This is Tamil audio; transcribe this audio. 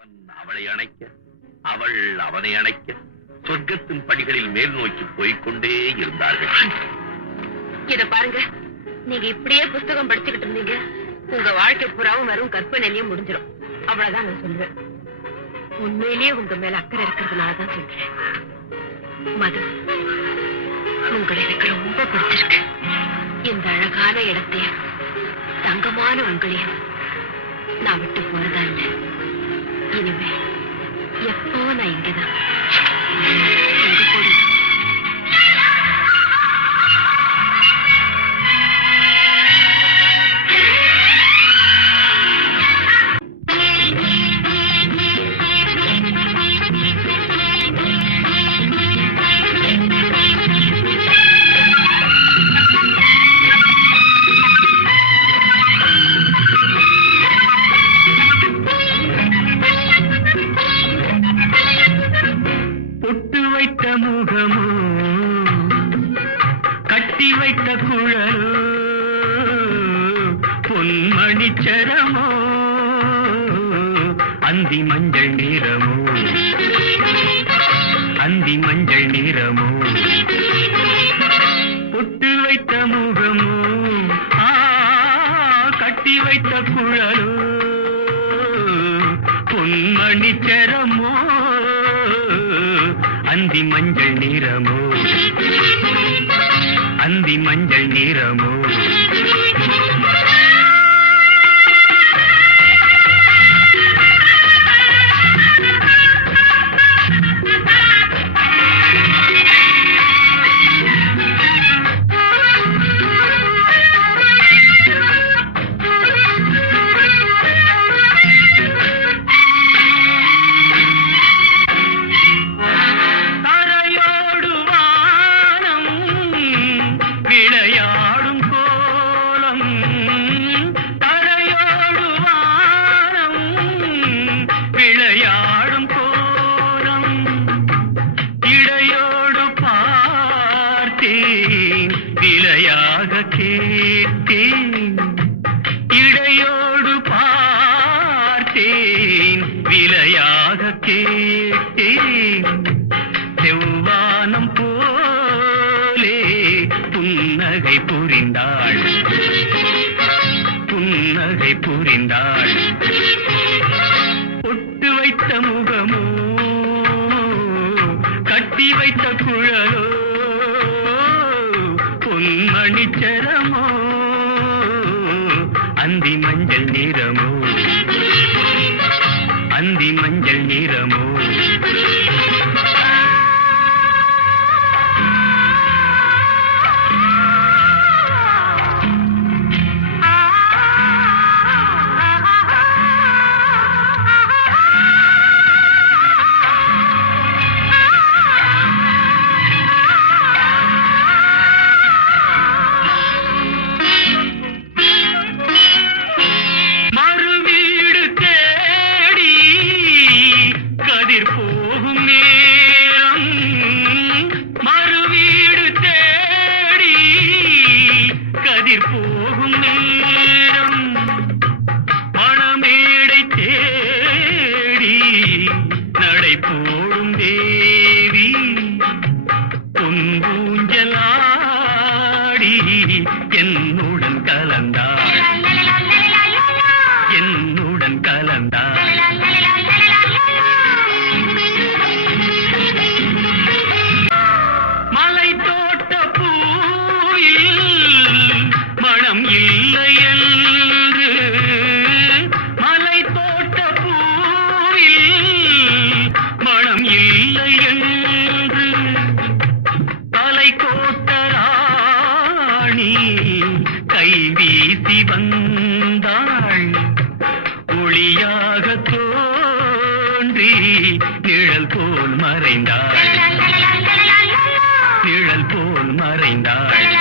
அவளை அணைக்க, அவள் அவனை அணைக்க சொர்க்கத்தின் படிகளில் மேல் நோக்கி போய்கொண்டே இருந்தார்கள். இத பாருங்க, நீங்க இப்படியே புஸ்தகம் படிச்சுக்கிட்டு இருந்தீங்க, உங்க வாழ்க்கை புறாவும் வரும் கற்பனையிலேயே முடிஞ்சிடும். அவ்வளவுதான் நான் சொல்லுவேன். உண்மையிலேயே உங்க மேல அக்கறை இருக்கிறதுனாலதான் சொல்றேன். மது, உங்களை எனக்கு ரொம்ப பிடிச்சிருக்கு. இந்த அழகான இடத்தையும் தங்கமான உங்களையும் நான் விட்டு போறதா இல்ல. இனிமே எப்போ நான் இங்கதான் உங்க கூட. முகமோ கட்டி வைத்த குழலோ பொன்மணிச்சரமோ அந்தி மஞ்சள் நிறமோ அந்தி மஞ்சள் நிறமோ பொட்டு வைத்த முகமோ கட்டி வைத்த குழலோ பொன்மணிச்சரமோ அந்தி மஞ்சள் நிறமோ அந்தி மஞ்சள் நிறமோ விலையாக கேட்டேன் இடையோடு பார்த்தேன் விலையாக கேட்டேன் செவ்வானம் போலே புன்னகை புரிந்தாள் புன்னகை புரிந்தாள் பொட்டு வைத்த முகமோ கட்டி வைத்த குழலோ மணிச்சரமோ அந்தி மஞ்சள் நிறமோ அந்தி மஞ்சள் நிறமோ போகும் நேரம் மறுவீடு தேடி கதிர் போகும் நேரம் மணமேடை தேடி நடை போடும் தேவி பொன்பூஞ்சலாடி என்னுடன் கலந்தாள் என்னுடன் கலந்தாள் இல்லை என்று மலை தோட்ட பூவில் மனம் இல்லை என்று தலை கோட்ட ராணி கை வீசி வந்தாள் ஒளியாக தோன்றி நிழல் போல் மறைந்தாள் நிழல் போல் மறைந்தாள்